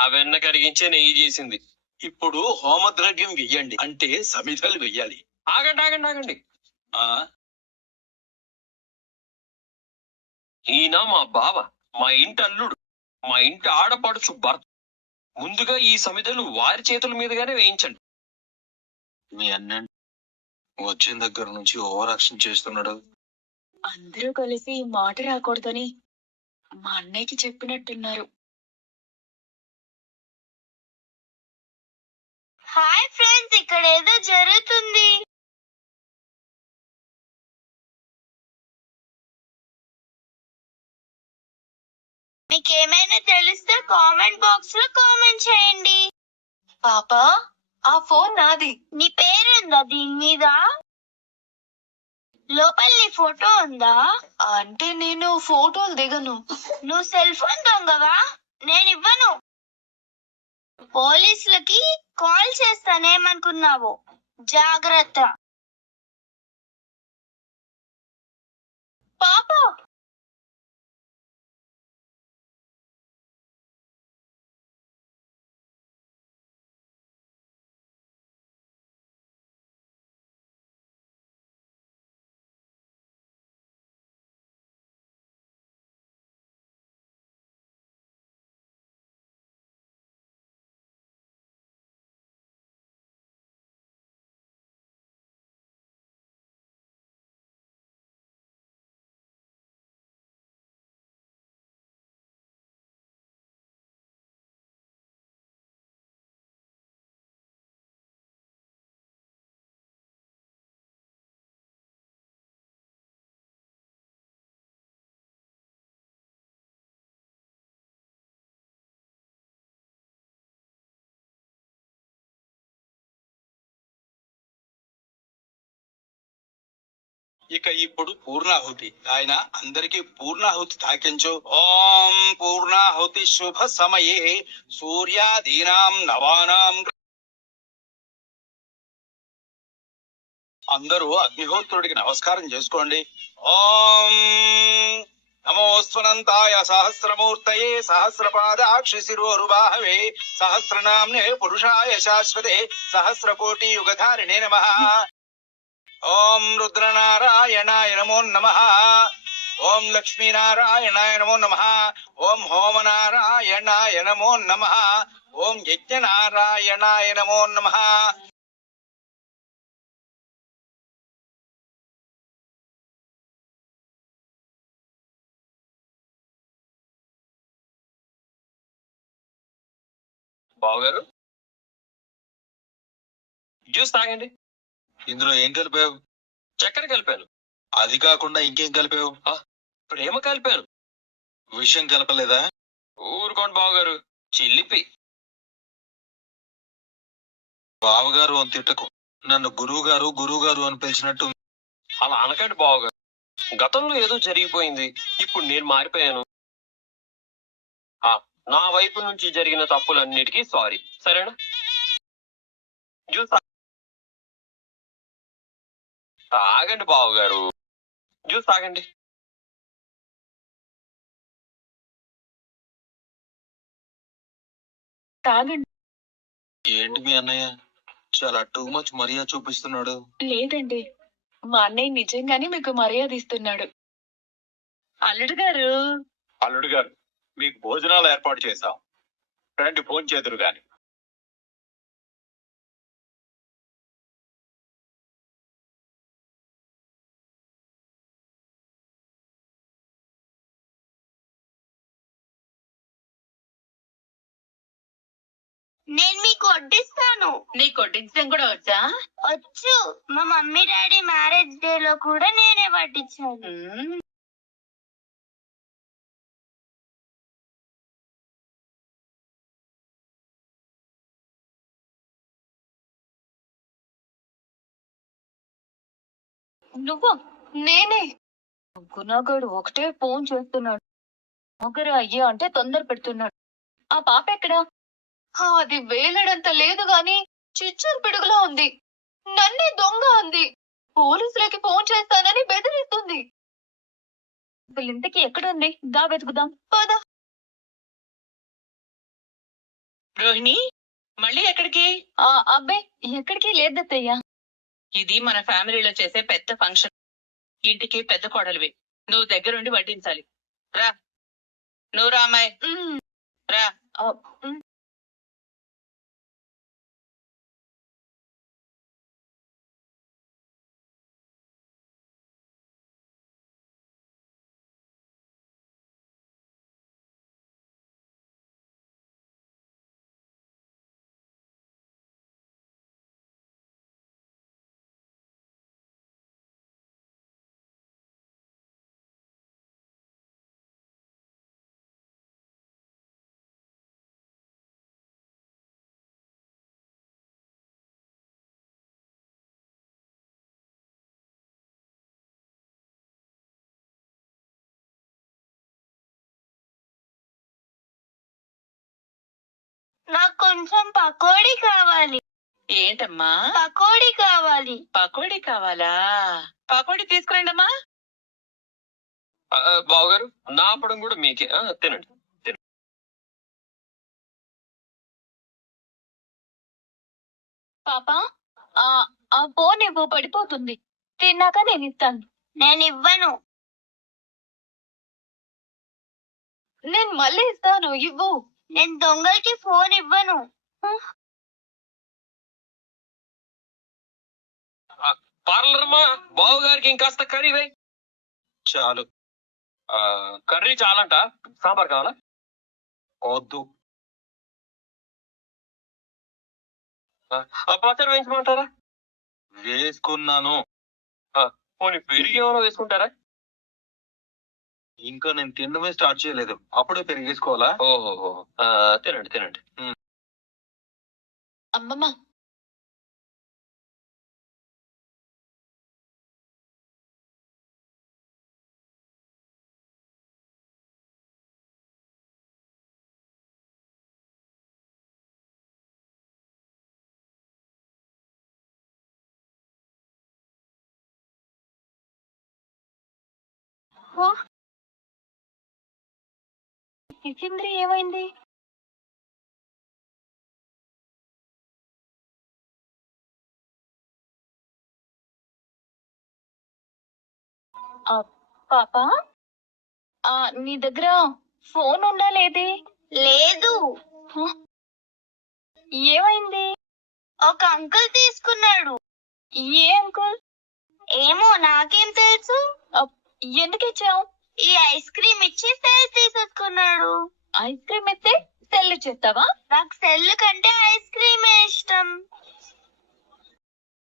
ఆ వెన్న కరిగించే నెయ్యి చేసింది. ఇప్పుడు హోమద్రవ్యం వెయ్యండి, అంటే సమిధలు వెయ్యాలి. ఆగండి ఆగండి ఆగండి. ఆ ఈయన మా బావ, మా ఇంటి అల్లుడు, మా ఇంటి ఆడపడుచు భర్త. ముందుగా ఈ సమిధలు వారి చేతుల మీదుగానే వేయించండి. మీ అన్న వచ్చిన దగ్గర నుంచి ఓవర్ యాక్షన్ చేస్తున్నాడు. అందరూ కలిసి మాట రాకూడదని మా అన్నయ్యకి చెప్పినట్టున్నారు. హాయ్ ఫ్రెండ్స్, ఇక్కడ ఏదో జరుగుతుంది. మీకేమైనా తెలిస్తే కామెంట్ బాక్స్ లో కామెంట్ చేయండి. పాపా, ఆ ఫోన్ నాది. నీ పేరుందా దీని మీద? లోపల నీ ఫోటో ఉందా? అంటే నేను ఫోటోలు దిగను. నువ్వు సెల్ ఫోన్ దొంగవా? నేను ఇవ్వను. పోలీసులకి కాల్ చేస్తానేమనుకున్నావు? జాగ్రత్త. పాపా, ఇక ఇప్పుడు పూర్ణాహుతి. ఆయన అందరికీ పూర్ణాహుతి తాకించు. ఓం పూర్ణాహుతి శుభ సమయే సూర్యాదీనాం నవానాం. అందరూ అగ్నిహోత్రుడికి నమస్కారం చేసుకోండి. ఓం నమోస్వనంతాయ సహస్రమూర్తయే సహస్రపాదాక్షి శిరోరుబాహవే సహస్రనామ్నే పురుషాయ శాశ్వతే సహస్రకోటి యుగధారిణే నమః. ఓం రుద్రనారాయణాయ నమో నమః. ఓం లక్ష్మీనారాయణాయ నమో నమః. ఓం హోమనారాయణాయ నమో నమః. ఓం యజ్ఞనారాయణాయ నమో నమః. బావగారు, జ్యూస్ తాగండి. ఇందులో ఏం కలిపావు? చక్కెర కలిపాను. అది కాకుండా ఇంకేం కలిపావు? ప్రేమ కలిపాను. విషయం కలపలేదా? ఊరుకోండి బావగారు, చిల్లిపి. బావగారు అని తిట్టకు. నన్ను గురువు గారు అని పిలిచినట్టు. అలా అనకండి బావగారు. గతంలో ఏదో జరిగిపోయింది, ఇప్పుడు నేను మారిపోయాను. నా వైపు నుంచి జరిగిన తప్పులన్నిటికీ సారీ, సరేనా? జ్యూస్ తాగండి బావగారు, జ్యూస్ తాగండి. తాగండి. ఏంటి మీ అన్నయ్య చాలా టూ మచ్ మర్యాద చూపిస్తున్నాడు? లేదండి, మా అన్నయ్య నిజంగానే మీకు మర్యాద ఇస్తున్నాడు. అల్లుడు గారు. అల్లుడు గారు, మీకు భోజనాలు ఏర్పాటు చేశాం, రండి ఫోన్ చేదురు గాని. నేను మీకు వడ్డిస్తాను. నీకు వడ్డించడం కూడా వచ్చా? వచ్చు. మా మమ్మీ డాడీ మ్యారేజ్ డే లో కూడా నేనే వడ్డించాను. నువ్వు? నేనే. గుణగాడు ఒకటే ఫోన్ చేస్తున్నాడు. ఒకరు అయ్యా అంటే తొందర పెడుతున్నాడు. ఆ పాప ఎక్కడా? అది వేలడంత లేదు గాని చిచ్చూరు పిడుగులా ఉంది. నన్నే దొంగ అంది. పోలీసులకి ఫోన్ చేస్తానని బెదిరిస్తుంది. వీళ్ళింతకి ఎక్కడుంది? దా వెతుకుదాం పద. రోహిణి, మళ్ళీ ఎక్కడికి? అబ్బే ఎక్కడికి లేదత్తయ్య. ఇది మన ఫ్యామిలీలో చేసే పెద్ద ఫంక్షన్. ఇంటికి పెద్ద కోడలివి, నువ్వు దగ్గరుండి వడ్డించాలి. రా, నువ్వు రా అమ్మాయి, ఉమ్, రా. ఆ, ఉమ్. నాకు కొంచెం పకోడీ కావాలి. ఏంటమ్మా? పకోడీ కావాలి. పకోడీ కావాలా? పకోడీ తీసుకురండి అమ్మా. బావగారు నా అప్పడం కూడా మీకే. తినండి. పాప ఆ ఫోన్ ఇవ్వు, పడిపోతుంది. తిన్నాక నేను ఇస్తాను. నేను ఇవ్వను. నేను మళ్ళీ ఇస్తాను, ఇవ్వు. నేను దొంగలకి ఫోన్ ఇవ్వను. పార్లరమ్మా, బావగారికి ఇంకాస్త కర్రీ వేయ్. చాలు. కర్రీ చాలంట. సాంబార్ కావాలా? వద్దు. పచ్చడి వేయించమంటారా? వేసుకున్నాను. పోనీ పెరిగి ఏమైనా వేసుకుంటారా? ఇంకా నేను తినడమే స్టార్ట్ చేయలేదు, అప్పుడే పెరిగేసుకోవాలా? ఓహో, తినండి తినండి. అమ్మమ్మ, కిచింద్రి ఏమైంది? పాప, నీ దగ్గర ఫోన్ ఉందా లేదే? లేదు. ఏమైంది? ఒక అంకుల్ తీసుకున్నాడు. ఏ అంకుల్? ఏమో, నాకేం తెలుసు. ఎందుకు ఇచ్చావు? ఈ ఐస్ క్రీమ్ ఇచ్చి సెల్ తీసేసుకున్నాడు. ఐస్ క్రీమ్ ఇస్తే సెల్ చేస్తావా? నాకు సెల్ కంటే ఐస్ క్రీమ్